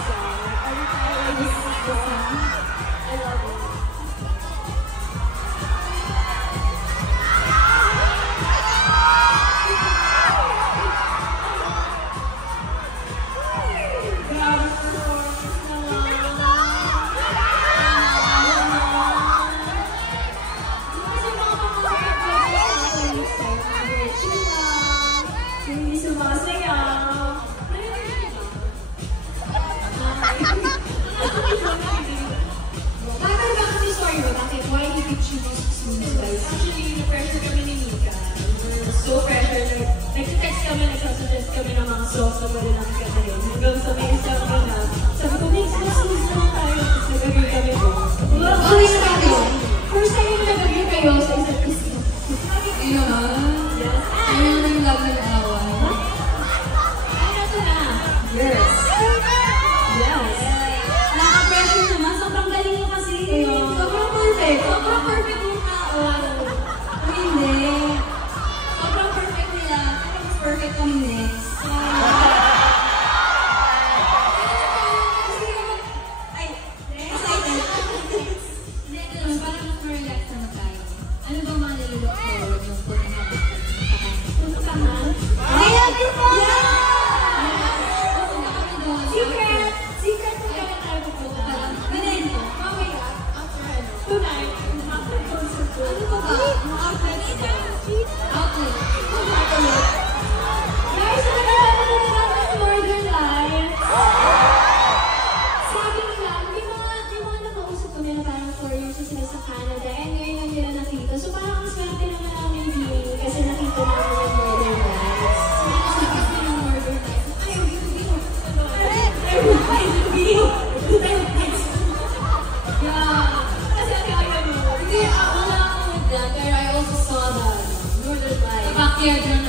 Every time I listen to the song, I love it. Actually, na-pressure kami ni Mika. So pressure. Nag-text kami, nagsasuggest kami ng mga songs na pwede namin katahin. Hanggang sa may isang na, sabi ko, mix naman tayo. Tapos nag-agree kami ko. First time yung nag-agree kayo sa isa't isa. Ayun naman. Yes. Ayun na yung love nag-away. Ay, nato na. Yes. Yes. Naka-pressure naman. Sobrang galing mo kasi. Sobrang perfect. Sobrang perfect mo ka. Hindi. Sobrang perfect nila. Pero mas perfect kami next. Ay, excited. Hindi, ganun. Parang mas ma-relax naman tayo. Ano bang mga nilulok forward ng Puntahan. I love you po! Secret! Secret po kaya tayo pupunta. Ganun. Mamaya, after ano, tonight, after concert po. Ano ba ba? Mga outlets ba? Outlet. Guys, nakita mo na nila ng Northern Lights. Sabi nila, may mga nakausap kami na parang 4 years na sila sa Canada and ngayon lang nila nakita. So parang swerte naman namin viewing kasi nakita namin yung Northern Lights. Hindi ko sabi ko yung Northern Lights. Ayaw, video. Video! Yeah. Kasi kaya mo. Hindi, wala ako with that. Pero I also saw the Northern Lights. backyard